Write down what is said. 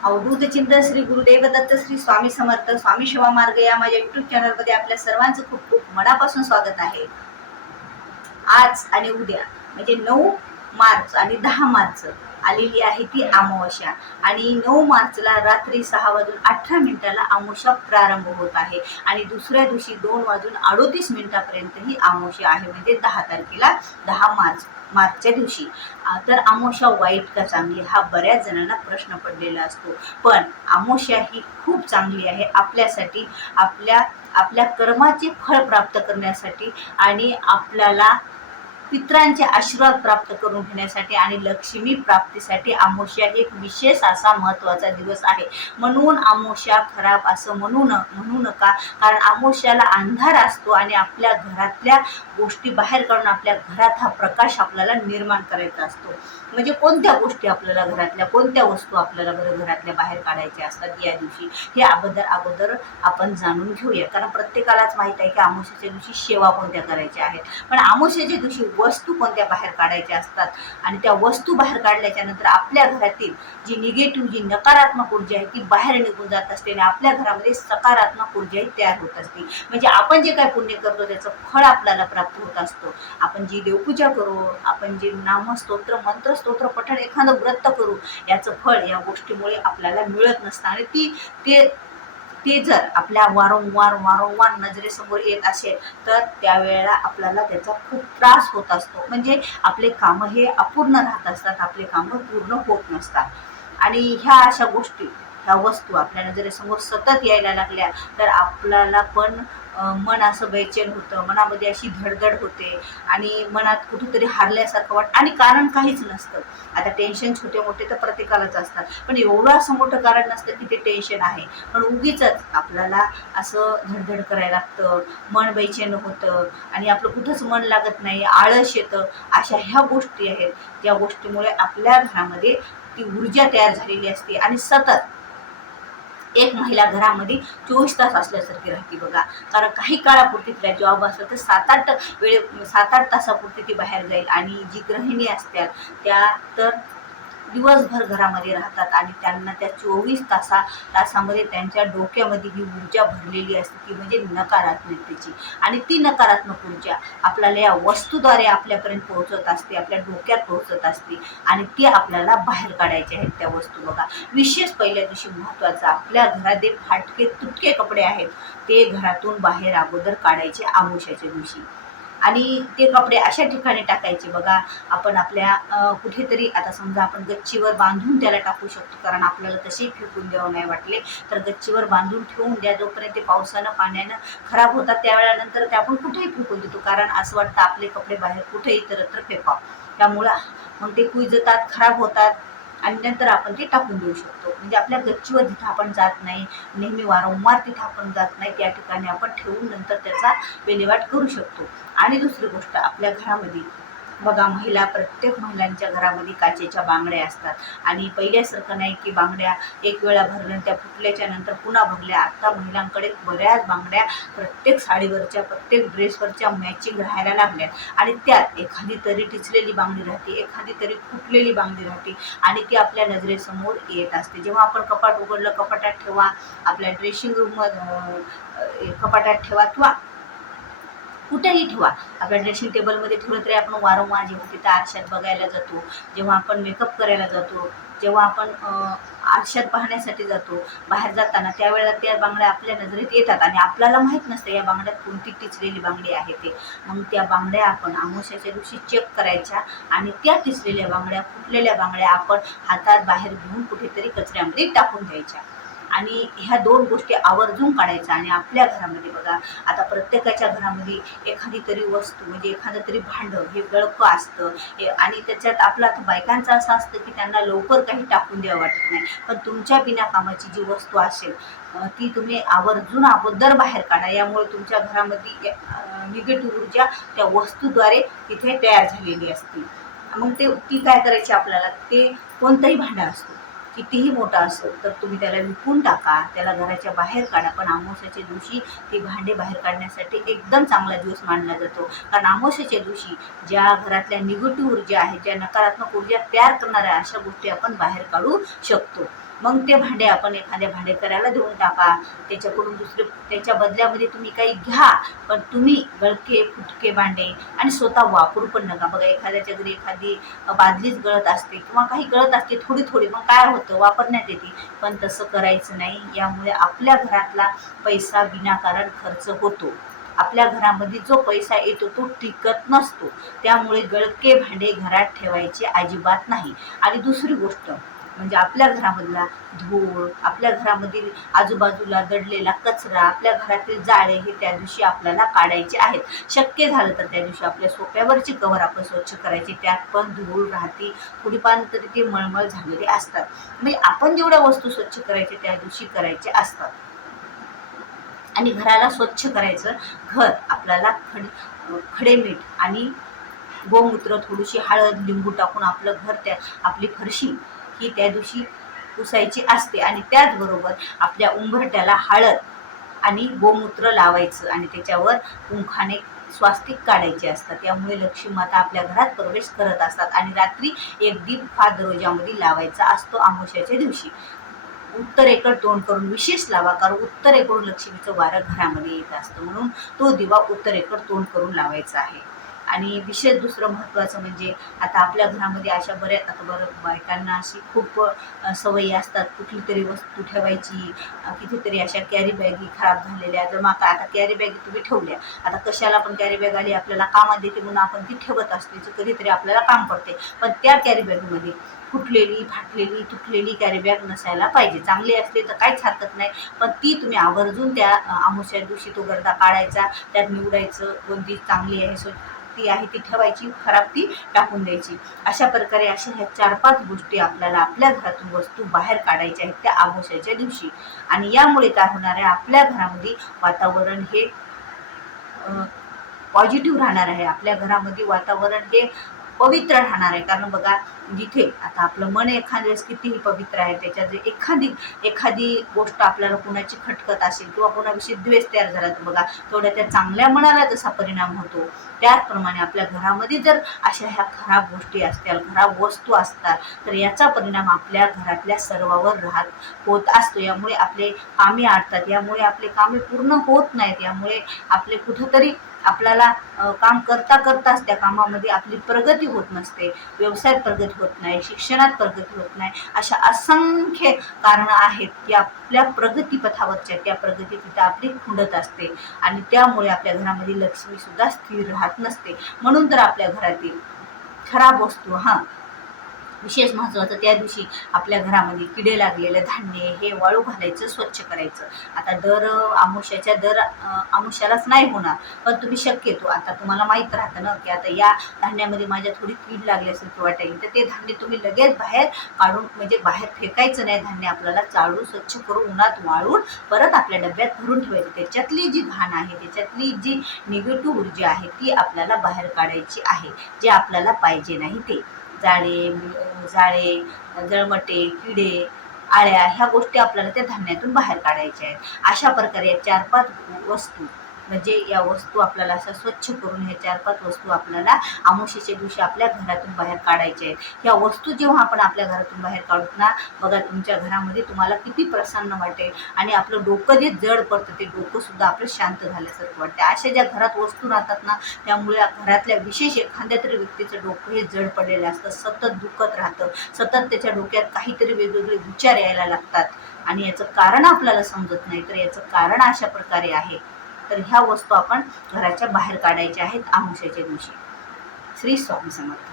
अवधूत चिंतन श्री गुरुदेव दत्त श्री स्वामी समर्थ स्वामी सेवा मार्ग या माझ्या युट्यूब चॅनलमध्ये आपल्या सर्वांचं खूप खूप मनापासून स्वागत आहे। आज आणि उद्या म्हणजे 9 मार्च आणि 10 मार्च आलेली आहे ती अमावस्या आणि 9 मार्चला रात्री 6:18 अमावस्या प्रारंभ होत आहे आणि दुसऱ्या दिवशी 2:38 ही अमावस्या आहे, म्हणजे 10 तारखेला 10 मार्चच्या दिवशी। तर अमावस्या वाईट का चांगली हा बऱ्याच जणांना प्रश्न पडलेला असतो, पण अमावस्या ही खूप चांगली आहे आपल्यासाठी, आपल्या कर्माचे फळ प्राप्त करण्यासाठी आणि आपल्याला पितरांचे आशीर्वाद प्राप्त करून घेण्यासाठी आणि लक्ष्मी प्राप्तीसाठी अमावस्या एक विशेष असा महत्त्वाचा दिवस आहे। म्हणून अमावस्या खराब असं म्हणू नका, कारण अमावस्याला अंधार असतो आणि आपल्या घरातल्या गोष्टी बाहेर काढून आपल्या घरात हा प्रकाश आपल्याला निर्माण करायचा असतो। म्हणजे कोणत्या गोष्टी आपल्याला घरातल्या, कोणत्या वस्तू आपल्याला घरातल्या बाहेर काढायच्या असतात या दिवशी, हे अगोदर आपण जाणून घेऊया। कारण प्रत्येकालाच माहित आहे की अमावस्येच्या दिवशी सेवा कोणत्या करायच्या आहेत, पण अमावस्येच्या दिवशी वस्तू कोणत्या बाहेर काढायच्या असतात आणि त्या वस्तू बाहेर काढल्याच्या नंतर आपल्या घरातील जी निगेटिव्ह, जी नकारात्मक ऊर्जा आहे ती बाहेर निघून जात असते आणि आपल्या घरामध्ये सकारात्मक ऊर्जा तयार होत असते। म्हणजे आपण जे काय पुण्य करतो त्याचं फळ आपल्याला प्राप्त होत असतं। आपण जी देवपूजा करू, आपण जे नामस्तोत्र मंत्रस्तोत्र पठण एखादं व्रत करू, याचं फळ या गोष्टीमुळे आपल्याला मिळत नसतं आणि ते जर आपल्या वारंवार नजरेसमोर येत असेल तर त्यावेळेला आपल्याला त्याचा खूप त्रास होत असतो। म्हणजे आपले कामं हे अपूर्ण राहत असतात, आपले कामं पूर्ण होत नसतात। आणि ह्या अशा गोष्टी, ह्या वस्तू आपल्या नजरेसमोर सतत यायला लागल्या तर आपल्याला पण मन असं बेचैन होतं, मनामध्ये अशी धडधड होते आणि मनात कुठेतरी हारल्यासारखं वाटतं आणि कारण काहीच नसतं। आता टेन्शन छोटे मोठे तर प्रत्येकालाच असतात, पण एवढं असं मोठं कारण नसतं की ते टेन्शन आहे, पण उगीच आपल्याला असं धडधड करायला लागतं, मन बेचैन होतं आणि आपलं कुठंच मन लागत नाही, आळस येतं। अशा ह्या गोष्टी आहेत ज्या गोष्टीमुळे आपल्या घरामध्ये ती ऊर्जा तयार झालेली असते आणि सतत एक महिला घरामध्ये 24 तास असल्यासारखी राहते बघा। कारण काही काळापुरती तिला जॉब असेल तर 7-8 तासापुरती ती बाहेर जाईल आणि जी गृहिणी असतात त्या तर दिवसभर घरामध्ये राहतात आणि त्यांना त्या 24 तासामध्ये त्यांच्या डोक्यामध्ये ही ऊर्जा भरलेली असते, ती म्हणजे नकारात्मकतेची। आणि ती नकारात्मक ऊर्जा आपल्याला या वस्तूद्वारे आपल्यापर्यंत पोहोचत असते, आपल्या डोक्यात पोहोचत असते आणि ती आपल्याला बाहेर काढायच्या आहेत त्या वस्तू बघा। विशेष पहिल्या दिवशी महत्त्वाचं, आपल्या घरात एक फाटके तुटके कपडे आहेत ते घरातून बाहेर अगोदर काढायचे अमावस्येच्या दिवशी आणि ते कपडे अशा ठिकाणी टाकायचे बघा। आपण आपल्या कुठेतरी, आता समजा आपण गच्चीवर बांधून त्याला टाकू शकतो, कारण आपल्याला तसे फेकून द्यावं नाही वाटले तर गच्चीवर बांधून ठेवून द्या, जोपर्यंत ते पावसानं पाण्यानं खराब होतात त्यावेळेनंतर ते आपण कुठेही फेकून देतो, कारण असं वाटतं आपले कपडे बाहेर कुठेही इतरत्र फेकावं, त्यामुळं मग ते कुजतात, खराब होतात आणि नंतर आपण ते टाकून देऊ शकतो। म्हणजे आपल्या गच्चीवर जिथं आपण जात नाही, नेहमी वारंवार तिथं आपण जात नाही, त्या ठिकाणी आपण ठेवून नंतर त्याचा विल्हेवाट करू शकतो। आणि दुसरी गोष्ट, आपल्या घरामध्ये बघा, प्रत्येक महिलांच्या घरामध्ये काचेच्या बांगड्या असतात आणि पहिल्यासारखं नाही की बांगड्या एक वेळा भरल्या त्या फुटल्याच्या नंतर पुन्हा भरल्या। आता महिलांकडे बऱ्याच बांगड्या प्रत्येक साडीवरच्या, प्रत्येक ड्रेसवरच्या मॅचिंग राहायला लागल्या आणि त्यात एखादी तरी टिचलेली बांगडी राहते, एखादी तरी फुटलेली बांगडी राहते आणि ती आपल्या नजरेसमोर येत असते। जेव्हा आपण कपाट उघडलं, कपाटात ठेवा, आपल्या ड्रेसिंग रूम कपाटात ठेवा किंवा कुठेही ठेवा, आपल्या ड्रेसिंग टेबलमध्ये ठेवलं तरी आपण वारंवार जेव्हा तिथं आरशात बघायला जातो, जेव्हा आपण मेकअप करायला जातो, जेव्हा आपण आरशात पाहण्यासाठी जातो बाहेर जाताना, त्यावेळेला त्या बांगड्या आपल्या नजरेत येतात आणि आपल्याला माहीत नसतं या बांगड्यात कोणती टिचलेली बांगडी आहे ते। मग त्या बांगड्या आपण अमावस्येच्या दिवशी चेक करायच्या आणि त्या टिचलेल्या बांगड्या, फुटलेल्या बांगड्या आपण हातात बाहेर घेऊन कुठेतरी कचऱ्यामध्ये टाकून द्यायच्या आणि ह्या 2 गोष्टी आवर्जून काढायच्या। आणि आपल्या घरामध्ये बघा, आता प्रत्येकाच्या घरामध्ये एखादी तरी वस्तू, म्हणजे एखादं तरी भांडं हे गळकं असतं आणि त्याच्यात आपलं, आता बायकांचं असं असतं की त्यांना लवकर काही टाकून द्यावं वाटत नाही, पण तुमच्या बिना कामाची जी वस्तू असेल ती तुम्ही आवर्जून अगोदर बाहेर काढा। यामुळे तुमच्या घरामध्ये निगेटिव्ह ऊर्जा त्या वस्तूद्वारे तिथे तयार झालेली असते। मग ती काय करायची आपल्याला, ते कोणतंही भांडं असतो, कितीही मोठा असेल तर तुम्ही त्याला विकून टाका, त्याला घराच्या बाहेर काढा, पण अमावस्येच्या दिवशी ती भांडे बाहेर काढण्यासाठी एकदम चांगला दिवस मानला जातो। कारण अमावस्येच्या दिवशी ज्या घरातल्या निगेटिव्ह ऊर्जा आहे, ज्या नकारात्मक ऊर्जा तयार करणाऱ्या अशा गोष्टी आपण बाहेर काढू शकतो। मग ते भांडे आपण एखाद्या भाडेकराला देऊन टाका, त्याच्याकडून दुसरे त्याच्या बदल्यामध्ये तुम्ही काही घ्या, पण तुम्ही गळके फुटके भांडे आणि स्वतः वापरू पण नका. बघा, एखाद्याच्या घरी एखादी बादलीच गळत असते किंवा काही गळत असते थोडी थोडी, मग काय होतं, वापरण्यात येते, पण तसं करायचं नाही. यामुळे आपल्या घरातला पैसा विनाकारण खर्च होतो. आपल्या घरामध्ये जो पैसा येतो तो टिकत नसतो. त्यामुळे गळके भांडे घरात ठेवायचे अजिबात नाही. आणि दुसरी गोष्ट म्हणजे आपल्या घरामधला धूळ, आपल्या घरामधील आजूबाजूला दडलेला कचरा, आपल्या घरातील जाळे हे त्या दिवशी आपल्याला काढायचे आहेत. शक्य झालं तर त्या दिवशी आपल्या सोफ्यावरची कवर आपण स्वच्छ करायची, त्यात पण धूळ राहते, थोडीफार तरी ते मळमळ झालेले असतात. म्हणजे आपण जेवढ्या वस्तू स्वच्छ करायचे त्या दिवशी करायचे असतात. आणि घराला स्वच्छ करायचं. घर आपल्याला खडे मीठ आणि गोमूत्र, थोडीशी हळद, लिंबू टाकून आपलं घर, त्या आपली फरशी ही त्या दिवशी पुसायची असते. आणि त्याचबरोबर आपल्या उंबरट्याला हळद आणि गोमूत्र लावायचं आणि त्याच्यावर कुंखाने स्वास्तिक काढायचे असतात. त्यामुळे लक्ष्मी माता आपल्या घरात प्रवेश करत असतात. आणि रात्री एक दीप हा दरवाजामध्ये लावायचा असतो अमावस्येच्या दिवशी. उत्तरेकडे तोंड करून विशेष लावा, कारण उत्तरेकडून लक्ष्मीचं वारं घरामध्ये येत असतं, म्हणून तो दिवा उत्तरेकडे तोंड करून लावायचा आहे. आणि विशेष दुसरं महत्त्वाचं म्हणजे आता आपल्या घरामध्ये अशा बऱ्याच, आता बरं बायकांना अशी खूप सवयी असतात कुठली तरी वस्तू ठेवायची, कितीतरी अशा कॅरी बॅगी खराब झालेल्या जमा का, आता कॅरी बॅगी तुम्ही ठेवल्या, आता कशाला पण कॅरी बॅग आली आपल्याला कामात येते म्हणून आपण ती ठेवत असते, कधीतरी आपल्याला काम पडते. पण त्या कॅरी बॅगमध्ये फुटलेली, फाटलेली, तुटलेली कॅरी बॅग नसायला पाहिजे. चांगली असली तर काहीच हरकत नाही, पण ती तुम्ही आवर्जून त्या अमावस्या दिवशी तो गर्दा काढायचा, त्यात निवडायचं कोणती चांगली आहे, ती आहे ती ठेवायची, खराब ती टाकून द्यायची. अशा प्रकारे अशा ह्या 4-5 गोष्टी आपल्याला आपल्या घरातून वस्तू बाहेर काढायच्या आहेत त्या अमावस्याच्या दिवशी. आणि यामुळे काय होणार आहे, आपल्या घरामध्ये वातावरण हे पॉझिटिव्ह राहणार आहे. आपल्या घरामध्ये वातावरण हे पवित्र राहणार आहे. कारण बघा, जिथे आता आपलं मन एखाद्या वेळेस कितीही पवित्र आहे, त्याच्यात जे एखादी गोष्ट आपल्याला कोणाची खटकत असेल किंवा कोणाविषयी द्वेष तयार झाला तर बघा, तेवढ्या त्या चांगल्या मनाला जसा परिणाम होतो, त्याचप्रमाणे आपल्या घरामध्ये जर अशा ह्या खराब गोष्टी असतील, खराब वस्तू असतात, तर याचा परिणाम आपल्या घरातल्या सर्वांवर होत असतो. यामुळे आपले कामे अडतात, यामुळे आपले कामे पूर्ण होत नाहीत, यामुळे आपले कुठंतरी आपल्याला काम करता करताच त्या कामामध्ये आपली प्रगती होत नसते, व्यवसायात प्रगती होत नाही, शिक्षणात प्रगती होत नाही. अशा असंख्य कारणं आहेत की आपल्या प्रगतीपथावरच्या त्या प्रगती तिथं आपली खुंडत असते. आणि त्यामुळे आपल्या घरामध्ये लक्ष्मी सुद्धा स्थिर राहत नसते. म्हणून तर आपल्या घरातील खराब वस्तू, विशेष महत्त्वाचं, त्या दिवशी आपल्या घरामध्ये किडे लागलेलं धान्य हे वाळू घालायचं, स्वच्छ करायचं. आता दर अमावस्यालाच नाही होणार, पण तुम्ही शक्यतो, आता तुम्हाला माहीत राहतं ना की आता या धान्यामध्ये माझ्या थोडी कीड लागली असेल किंवा वाटेल, तर ते धान्य तुम्ही लगेच बाहेर काढून, म्हणजे बाहेर फेकायचं नाही, धान्य आपल्याला चाळून स्वच्छ करून उन्हात वाळून परत आपल्या डब्यात भरून ठेवायचं. त्याच्यातली जी घाण आहे, त्याच्यातली जी निगेटिव्ह ऊर्जा आहे ती आपल्याला बाहेर काढायची आहे, जे आपल्याला पाहिजे नाही ते. जाळे, जळमटे, किडे, आळ्या ह्या गोष्टी आपल्याला त्या धान्यातून बाहेर काढायच्या आहेत. अशा प्रकारे 4-5 वस्तू, म्हणजे या वस्तू आपल्याला अशा स्वच्छ करून ह्या 4-5 वस्तू आपल्याला अमावस्येच्या दिवशी आपल्या घरातून बाहेर काढायच्या आहेत. ह्या वस्तू जेव्हा आपण आपल्या घरातून बाहेर काढतो ना, बघा तुमच्या घरामध्ये तुम्हाला किती प्रसन्न वाटेल आणि आपलं डोकं जे जड पडतं ते डोकं सुद्धा आपलं शांत झाल्यासारखं वाटतं. अशा ज्या घरात वस्तू राहतात ना, त्यामुळे घरातल्या विशेष एखाद्या तरी व्यक्तीचं डोकं हे जड पडलेलं असतं, सतत दुखत राहतं, सतत त्याच्या डोक्यात काहीतरी वेगवेगळे विचार यायला लागतात आणि याचं कारण आपल्याला समजत नाही. तर याचं कारण अशा प्रकारे आहे. तर ह्या वस्तू आपण घराच्या बाहेर काढायच्या आहेत अमावस्येच्या दिवशी. श्री स्वामी समर्थ.